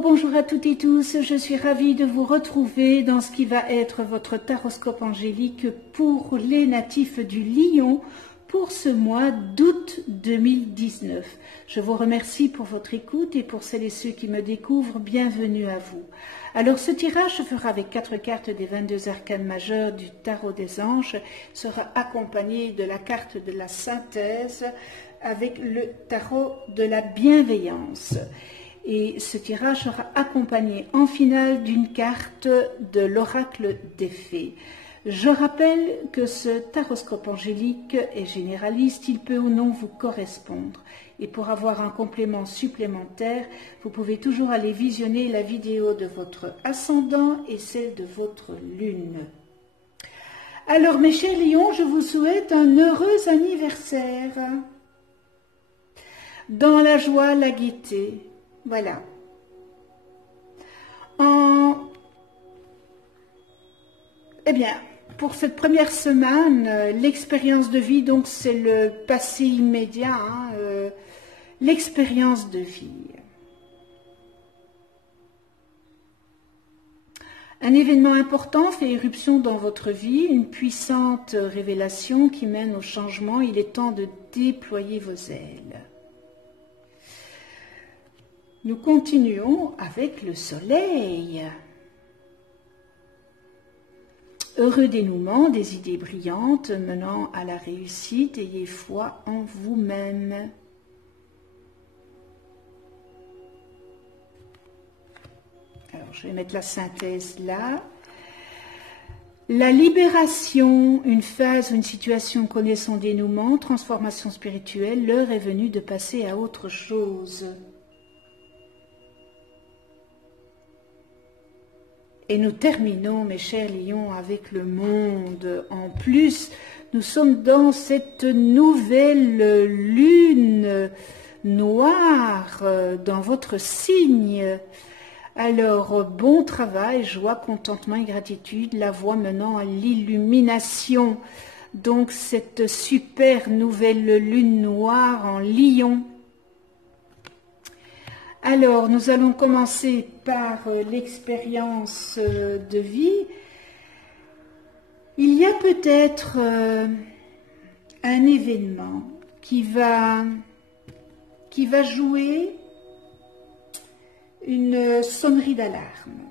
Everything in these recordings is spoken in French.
Bonjour à toutes et tous, je suis ravie de vous retrouver dans ce qui va être votre taroscope angélique pour les natifs du Lion pour ce mois d'août 2019. Je vous remercie pour votre écoute et pour celles et ceux qui me découvrent, bienvenue à vous. Alors ce tirage se fera avec 4 cartes des 22 arcanes majeures du tarot des anges, sera accompagné de la carte de la synthèse avec le tarot de la bienveillance. Et ce tirage sera accompagné en finale d'une carte de l'oracle des fées. Je rappelle que ce taroscope angélique est généraliste, il peut ou non vous correspondre. Et pour avoir un complément supplémentaire, vous pouvez toujours aller visionner la vidéo de votre ascendant et celle de votre lune. Alors mes chers lions, je vous souhaite un heureux anniversaire. Dans la joie, la gaieté. Voilà. Eh bien, pour cette première semaine, l'expérience de vie, donc c'est le passé immédiat, hein, l'expérience de vie. Un événement important fait irruption dans votre vie, une puissante révélation qui mène au changement. Il est temps de déployer vos ailes. Nous continuons avec le soleil. Heureux dénouement, des idées brillantes menant à la réussite, ayez foi en vous-même. Alors, je vais mettre la synthèse là. La libération, une phase ou une situation connaît son dénouement, transformation spirituelle, l'heure est venue de passer à autre chose. Et nous terminons, mes chers lions, avec le monde. En plus, nous sommes dans cette nouvelle lune noire dans votre signe. Alors, bon travail, joie, contentement et gratitude, la voie menant à l'illumination. Donc, cette super nouvelle lune noire en lion. Alors, nous allons commencer par l'expérience de vie. Il y a peut-être un événement qui va jouer une sonnerie d'alarme.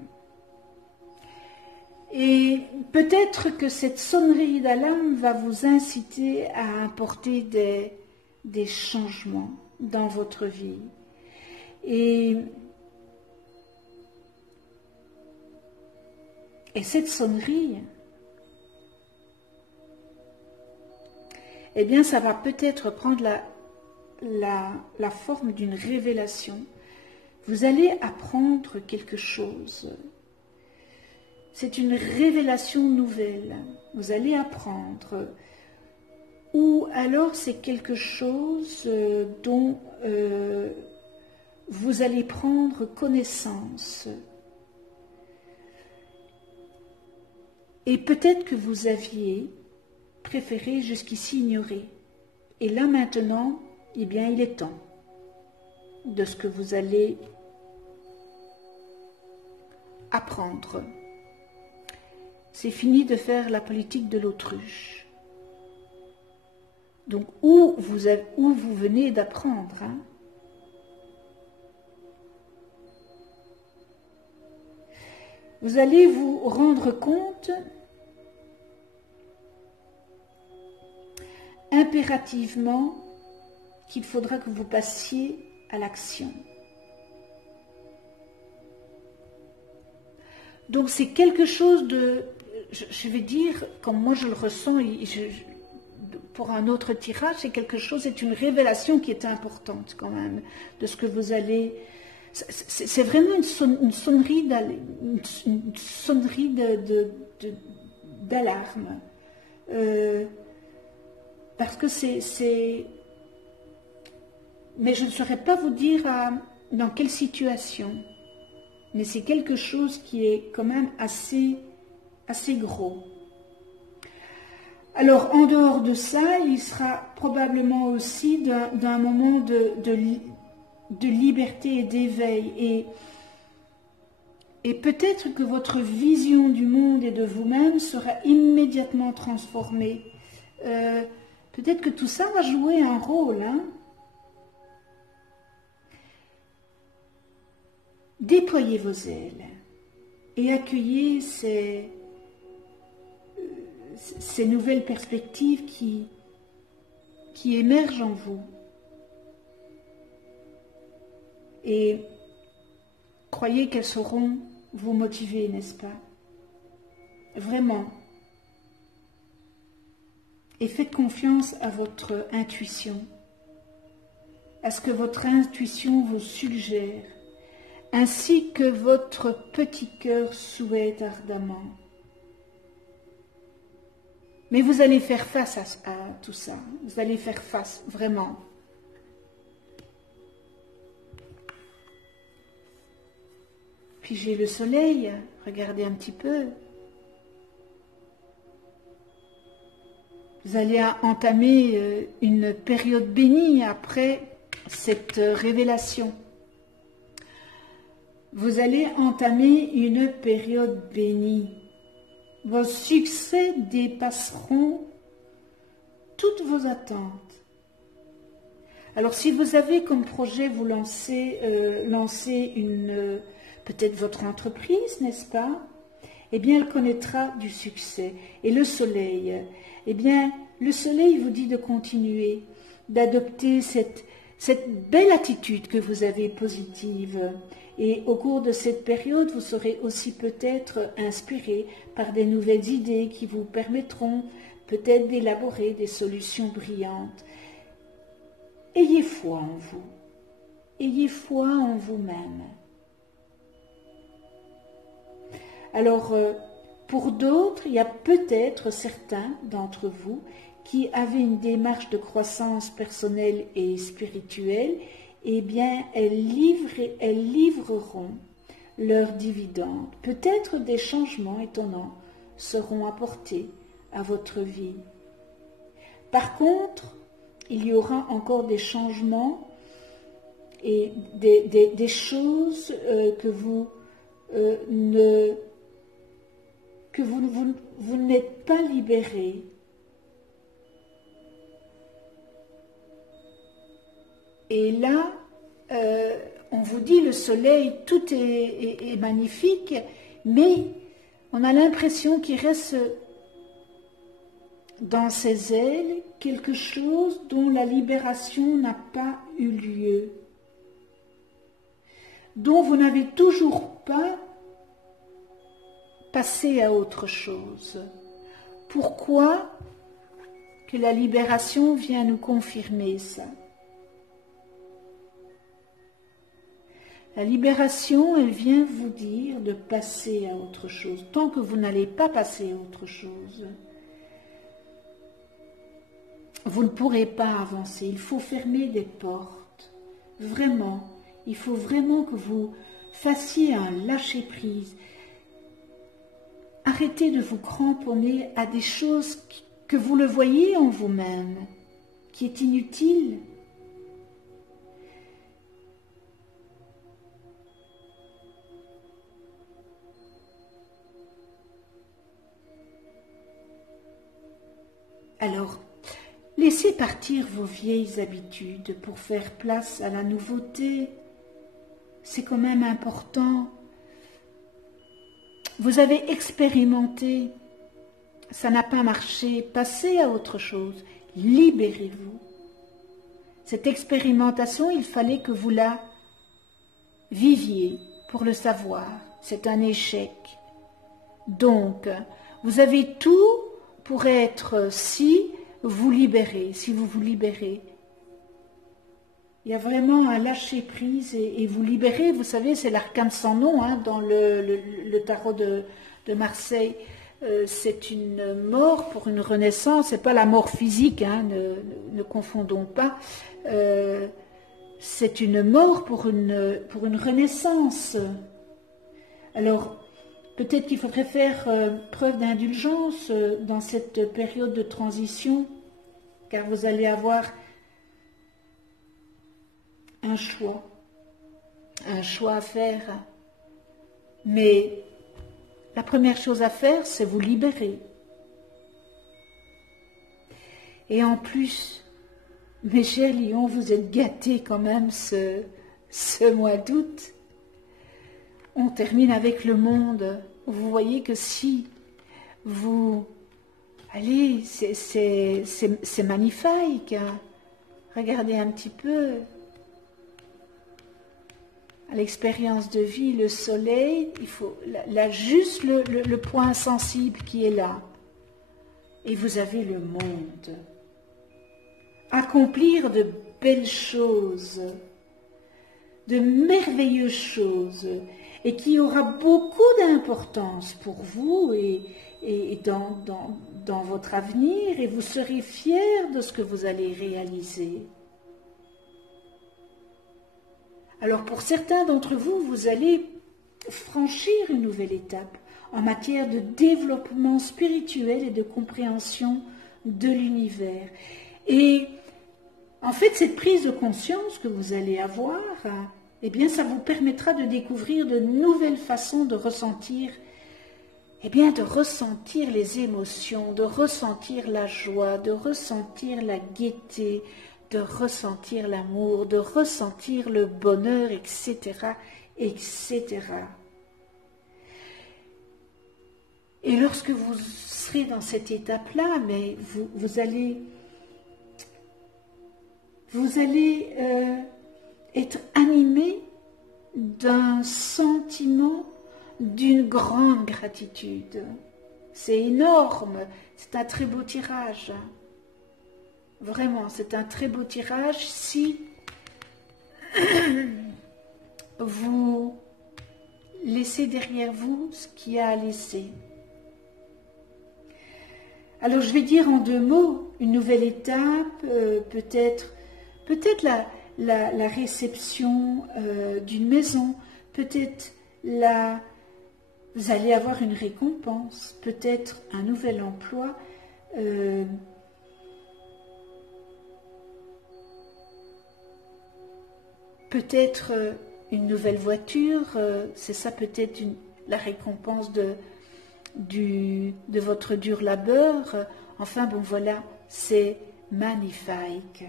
Et peut-être que cette sonnerie d'alarme va vous inciter à apporter des changements dans votre vie. Et cette sonnerie, eh bien, ça va peut-être prendre la forme d'une révélation. Vous allez apprendre quelque chose. C'est une révélation nouvelle. Vous allez apprendre. Ou alors c'est quelque chose dont vous allez prendre connaissance. Et peut-être que vous aviez préféré jusqu'ici ignorer. Et là maintenant, eh bien, il est temps de ce que vous allez apprendre. C'est fini de faire la politique de l'autruche. Donc, où vous venez d'apprendre, hein? Vous allez vous rendre compte impérativement qu'il faudra que vous passiez à l'action. Donc c'est quelque chose de, je vais dire, comme moi je le ressens, pour un autre tirage, c'est quelque chose, c'est une révélation qui est importante quand même, de ce que vous allez, c'est vraiment une sonnerie d'alarme. Parce que c'est... Mais je ne saurais pas vous dire dans quelle situation. Mais c'est quelque chose qui est quand même assez gros. Alors, en dehors de ça, il sera probablement aussi d'un moment de liberté et d'éveil. Et peut-être que votre vision du monde et de vous-même sera immédiatement transformée. Peut-être que tout ça va jouer un rôle. Déployez vos ailes et accueillez ces nouvelles perspectives qui émergent en vous. Et croyez qu'elles sauront vous motiver, n'est-ce pas? Vraiment. Et faites confiance à votre intuition, à ce que votre intuition vous suggère, ainsi que votre petit cœur souhaite ardemment. Mais vous allez faire face à tout ça. Vous allez faire face, vraiment. Puis j'ai le soleil, regardez un petit peu. Vous allez entamer une période bénie après cette révélation. Vous allez entamer une période bénie. Vos succès dépasseront toutes vos attentes. Alors si vous avez comme projet vous lancer peut-être votre entreprise, n'est-ce pas? Eh bien, elle connaîtra du succès. Et le soleil, eh bien, le soleil vous dit de continuer, d'adopter cette belle attitude que vous avez positive. Et au cours de cette période, vous serez aussi peut-être inspiré par des nouvelles idées qui vous permettront peut-être d'élaborer des solutions brillantes. Ayez foi en vous. Ayez foi en vous-même. Alors, pour d'autres, il y a peut-être certains d'entre vous qui avaient une démarche de croissance personnelle et spirituelle, eh bien, elles livreront leurs dividendes. Peut-être des changements étonnants seront apportés à votre vie. Par contre, il y aura encore des changements et des choses que vous n'êtes pas libéré. Et là, on vous dit le soleil, tout est magnifique, mais on a l'impression qu'il reste dans ses ailes quelque chose dont la libération n'a pas eu lieu, dont vous n'avez toujours pas passé à autre chose. Pourquoi que la libération vient nous confirmer ça? La libération, elle vient vous dire de passer à autre chose. Tant que vous n'allez pas passer à autre chose, vous ne pourrez pas avancer. Il faut fermer des portes. Vraiment, il faut vraiment que vous fassiez un lâcher-prise. Arrêtez de vous cramponner à des choses que vous le voyez en vous-même, qui est inutile. Alors, laissez partir vos vieilles habitudes pour faire place à la nouveauté. C'est quand même important. Vous avez expérimenté, ça n'a pas marché, passez à autre chose, libérez-vous. Cette expérimentation, il fallait que vous la viviez pour le savoir. C'est un échec. Donc, vous avez tout pour être, si vous vous libérez, il y a vraiment un lâcher-prise et vous libérer. Vous savez, c'est l'arcane sans nom hein, dans le tarot de Marseille. C'est une mort pour une renaissance. C'est pas la mort physique, hein, ne confondons pas. C'est une mort pour une renaissance. Alors, peut-être qu'il faudrait faire preuve d'indulgence dans cette période de transition, car vous allez avoir un choix à faire. Mais la première chose à faire, c'est vous libérer. Et en plus, mes chers lions, vous êtes gâtés quand même ce mois d'août. On termine avec le monde. Vous voyez que si vous... Allez, c'est magnifique. Hein. Regardez un petit peu. À l'expérience de vie, le soleil, il faut là juste le point sensible qui est là. Et vous avez le monde. Accomplir de belles choses, de merveilleuses choses, et qui aura beaucoup d'importance pour vous et dans votre avenir, et vous serez fiers de ce que vous allez réaliser. Alors pour certains d'entre vous, vous allez franchir une nouvelle étape en matière de développement spirituel et de compréhension de l'univers. Et en fait, cette prise de conscience que vous allez avoir, eh bien, ça vous permettra de découvrir de nouvelles façons de ressentir, eh bien, de ressentir les émotions, de ressentir la joie, de ressentir la gaieté, de ressentir l'amour, de ressentir le bonheur, etc., etc. Et lorsque vous serez dans cette étape-là, mais vous allez être animé d'un sentiment d'une grande gratitude. C'est énorme, c'est un très beau tirage. Vraiment, c'est un très beau tirage si vous laissez derrière vous ce qu'il y a à laisser. Alors, je vais dire en 2 mots, une nouvelle étape, peut-être la réception d'une maison, peut-être vous allez avoir une récompense, peut-être un nouvel emploi, peut-être une nouvelle voiture, c'est ça peut-être la récompense de votre dur labeur. Enfin bon voilà, c'est magnifique.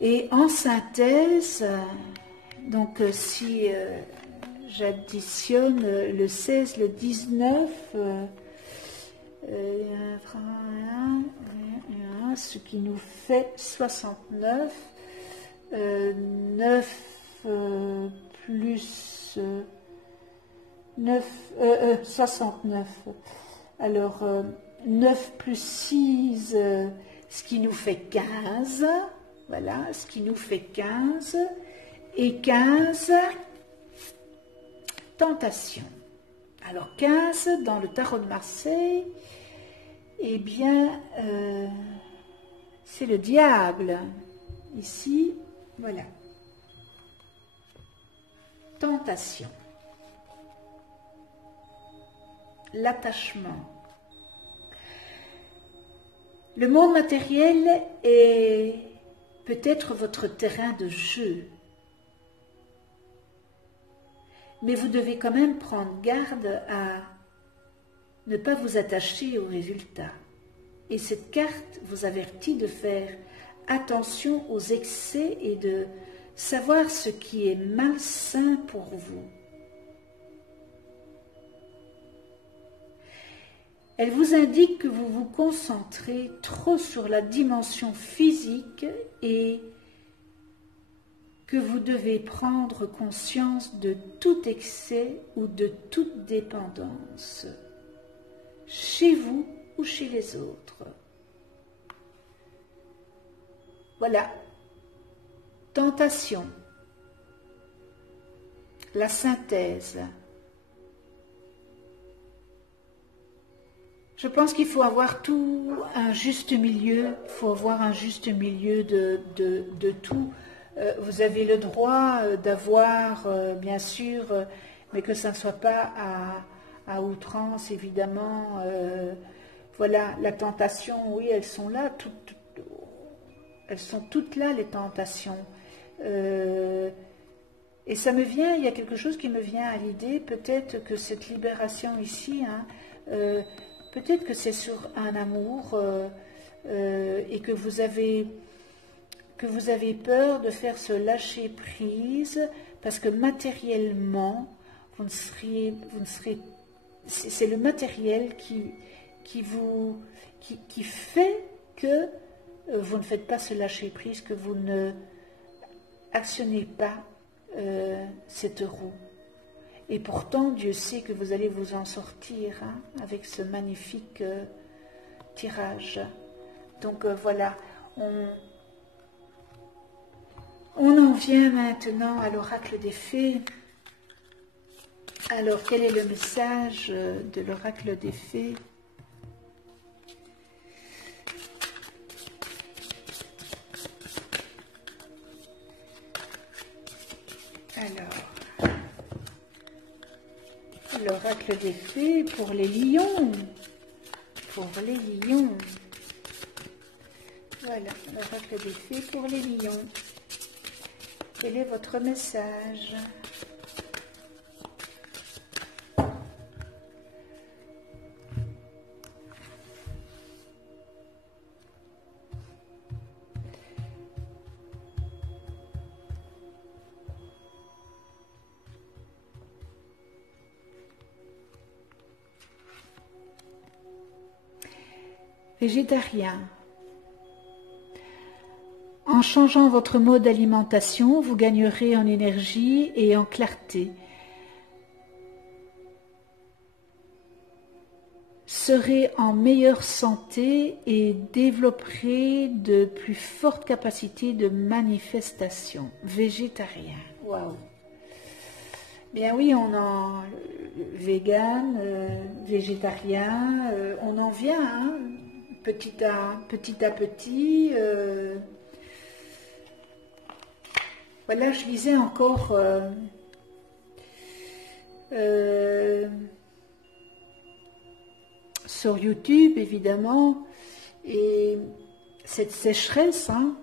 Et en synthèse, donc si j'additionne le 16, le 19, ce qui nous fait 69, 9 plus 69. Alors 9 plus 6, ce qui nous fait 15. Voilà, ce qui nous fait 15. Et 15, tentation. Alors 15, dans le tarot de Marseille, eh bien, c'est le diable. Ici, voilà. Tentation. L'attachement. Le monde matériel est peut-être votre terrain de jeu. Mais vous devez quand même prendre garde à ne pas vous attacher aux résultats. Et cette carte vous avertit de faire attention aux excès et de savoir ce qui est malsain pour vous. Elle vous indique que vous vous concentrez trop sur la dimension physique et que vous devez prendre conscience de tout excès ou de toute dépendance, chez vous ou chez les autres. Voilà. Tentation. La synthèse. Je pense qu'il faut avoir tout un juste milieu, il faut avoir un juste milieu de tout. Vous avez le droit d'avoir, bien sûr, mais que ça ne soit pas à outrance, évidemment. Voilà, la tentation, oui, elles sont là, elles sont toutes là, les tentations. Et ça me vient, il y a quelque chose qui me vient à l'idée, peut-être que cette libération ici, hein, peut-être que c'est sur un amour et que vous avez peur de faire ce lâcher prise parce que matériellement, vous ne serez, c'est le matériel qui fait que vous ne faites pas ce lâcher prise, que vous ne actionnez pas cette roue. Et pourtant, Dieu sait que vous allez vous en sortir hein, avec ce magnifique tirage. Donc voilà, on en vient maintenant à l'oracle des fées. Alors, quel est le message de l'oracle des fées? Alors, l'oracle des fées pour les lions. Pour les lions. Voilà, l'oracle des fées pour les lions. Quel est votre message? Végétarien. En changeant votre mode d'alimentation, vous gagnerez en énergie et en clarté. Serez en meilleure santé et développerez de plus fortes capacités de manifestation. Végétarien. Waouh. Bien oui, on en vegan, végétarien, on en vient, hein, petit à petit. Voilà, je lisais encore sur YouTube, évidemment, et cette sécheresse hein,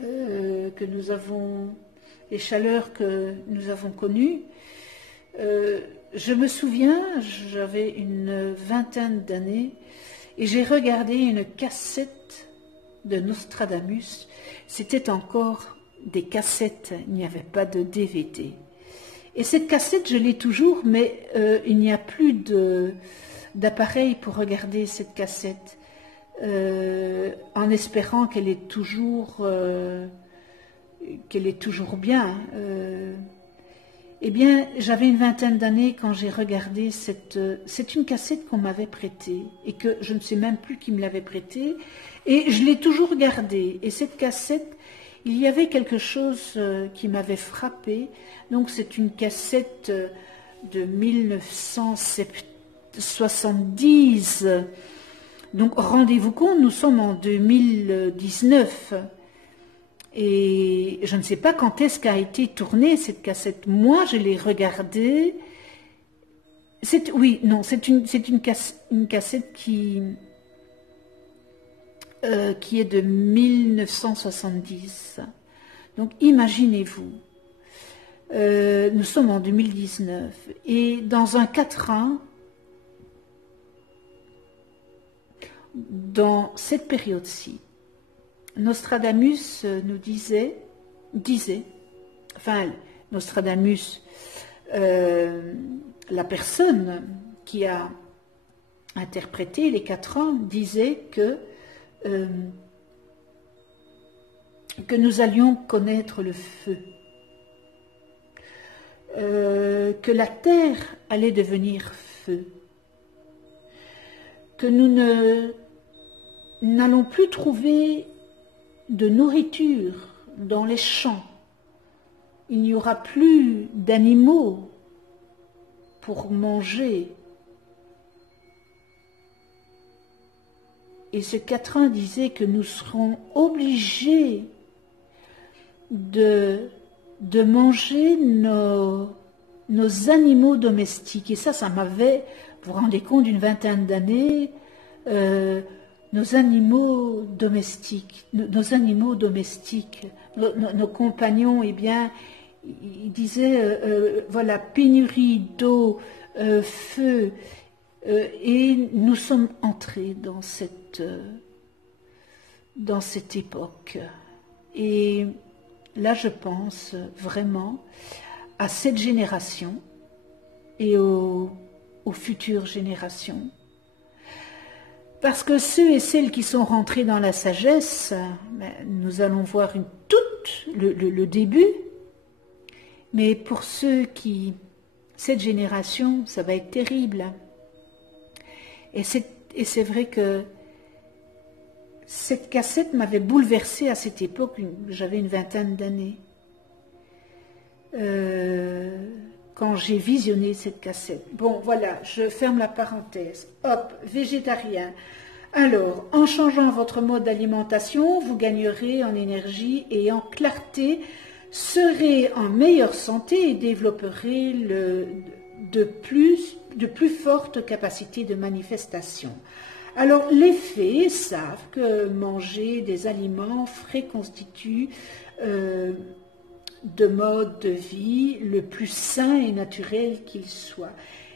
que nous avons, les chaleurs que nous avons connues, je me souviens, j'avais une vingtaine d'années, et j'ai regardé une cassette de Nostradamus. C'était encore des cassettes, il n'y avait pas de DVD. Et cette cassette, je l'ai toujours, mais il n'y a plus d'appareil pour regarder cette cassette, en espérant qu'elle est toujours bien. Eh bien, j'avais une vingtaine d'années quand j'ai regardé c'est une cassette qu'on m'avait prêtée et que je ne sais même plus qui me l'avait prêtée et je l'ai toujours gardée. Et cette cassette, il y avait quelque chose qui m'avait frappée. Donc c'est une cassette de 1970. Donc rendez-vous compte, nous sommes en 2019. Et je ne sais pas quand est-ce qu'a été tournée cette cassette. Moi, je l'ai regardée. Oui, non, c'est une cassette qui est de 1970. Donc, imaginez-vous, nous sommes en 2019 et dans un quatrain, dans cette période-ci, Nostradamus nous disait, enfin Nostradamus, la personne qui a interprété les quatrains, disait que nous allions connaître le feu, que la terre allait devenir feu, que nous n'allons plus trouver de nourriture dans les champs. Il n'y aura plus d'animaux pour manger. Et ce quatrain disait que nous serons obligés de manger nos animaux domestiques. Et ça m'avait, vous vous rendez compte, d'une vingtaine d'années, nos animaux domestiques, nos compagnons, eh bien, ils disaient, voilà, pénurie d'eau, feu, et nous sommes entrés dans cette époque. Et là, je pense vraiment à cette génération et aux futures générations. Parce que ceux et celles qui sont rentrés dans la sagesse, nous allons voir le début, mais pour cette génération, ça va être terrible. Et c'est vrai que cette cassette m'avait bouleversée à cette époque, j'avais une vingtaine d'années, quand j'ai visionné cette cassette. Bon, voilà, je ferme la parenthèse. Hop, végétarien. Alors, en changeant votre mode d'alimentation, vous gagnerez en énergie et en clarté, serez en meilleure santé et développerez de plus fortes capacités de manifestation. Alors, les fées savent que manger des aliments frais constitue de mode de vie le plus sain et naturel qu'il soit.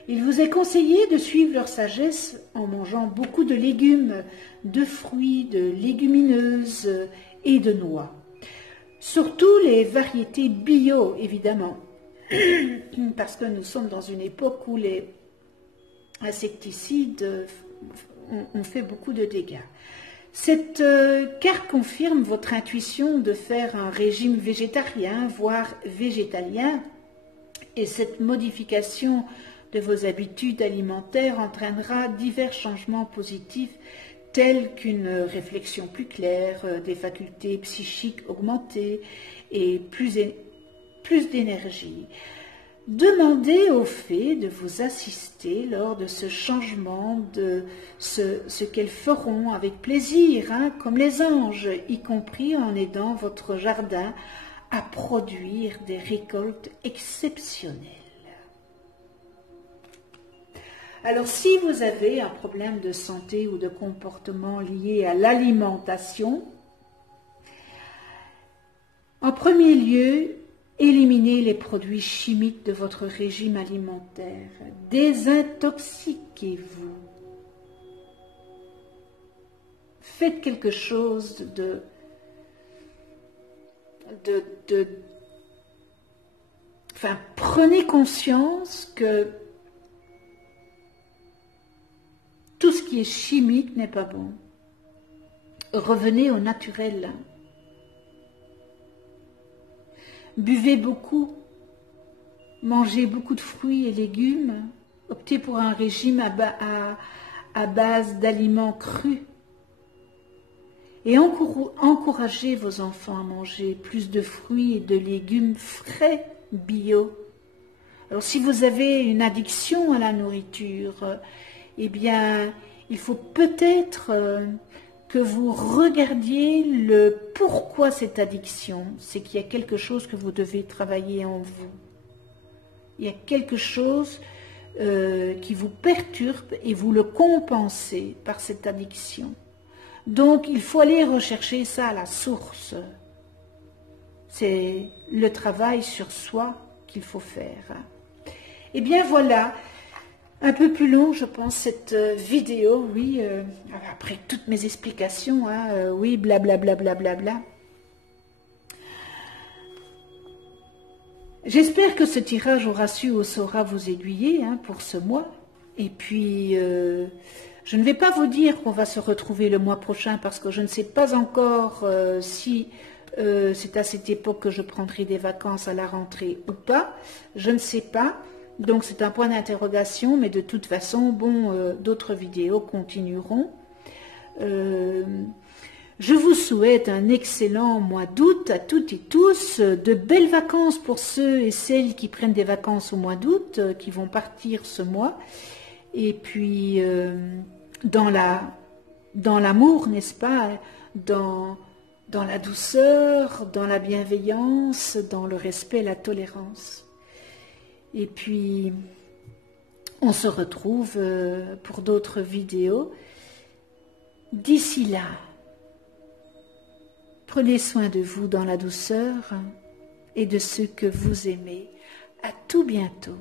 Il vous est conseillé de suivre leur sagesse en mangeant beaucoup de légumes, de fruits, de légumineuses et de noix. Surtout les variétés bio, évidemment, parce que nous sommes dans une époque où les insecticides ont fait beaucoup de dégâts. Cette carte confirme votre intuition de faire un régime végétarien, voire végétalien, et cette modification de vos habitudes alimentaires entraînera divers changements positifs tels qu'une réflexion plus claire, des facultés psychiques augmentées et plus d'énergie. Demandez aux fées de vous assister lors de ce changement, de ce qu'elles feront avec plaisir, comme les anges, y compris en aidant votre jardin à produire des récoltes exceptionnelles. Alors, si vous avez un problème de santé ou de comportement lié à l'alimentation, en premier lieu, éliminez les produits chimiques de votre régime alimentaire. Désintoxiquez-vous. Faites quelque chose enfin, prenez conscience que tout ce qui est chimique n'est pas bon. Revenez au naturel. Buvez beaucoup, mangez beaucoup de fruits et légumes, optez pour un régime à base d'aliments crus et encouragez vos enfants à manger plus de fruits et de légumes frais, bio. Alors si vous avez une addiction à la nourriture, eh bien il faut peut-être que vous regardiez le pourquoi cette addiction. C'est qu'il y a quelque chose que vous devez travailler en vous. Il y a quelque chose qui vous perturbe et vous le compensez par cette addiction. Donc, il faut aller rechercher ça à la source. C'est le travail sur soi qu'il faut faire. Eh bien, voilà. Un peu plus long, je pense, cette vidéo, oui, après toutes mes explications, oui, blablabla. J'espère que ce tirage aura su ou saura vous aiguiller pour ce mois. Et puis, je ne vais pas vous dire qu'on va se retrouver le mois prochain parce que je ne sais pas encore si c'est à cette époque que je prendrai des vacances à la rentrée ou pas. Je ne sais pas. Donc c'est un point d'interrogation, mais de toute façon, bon, d'autres vidéos continueront. Je Je vous souhaite un excellent mois d'août à toutes et tous, de belles vacances pour ceux et celles qui prennent des vacances au mois d'août, qui vont partir ce mois. Et puis, dans l'amour, n'est-ce pas, dans la douceur, dans la bienveillance, dans le respect, la tolérance. Et puis, on se retrouve pour d'autres vidéos. D'ici là, prenez soin de vous dans la douceur et de ceux que vous aimez. À tout bientôt.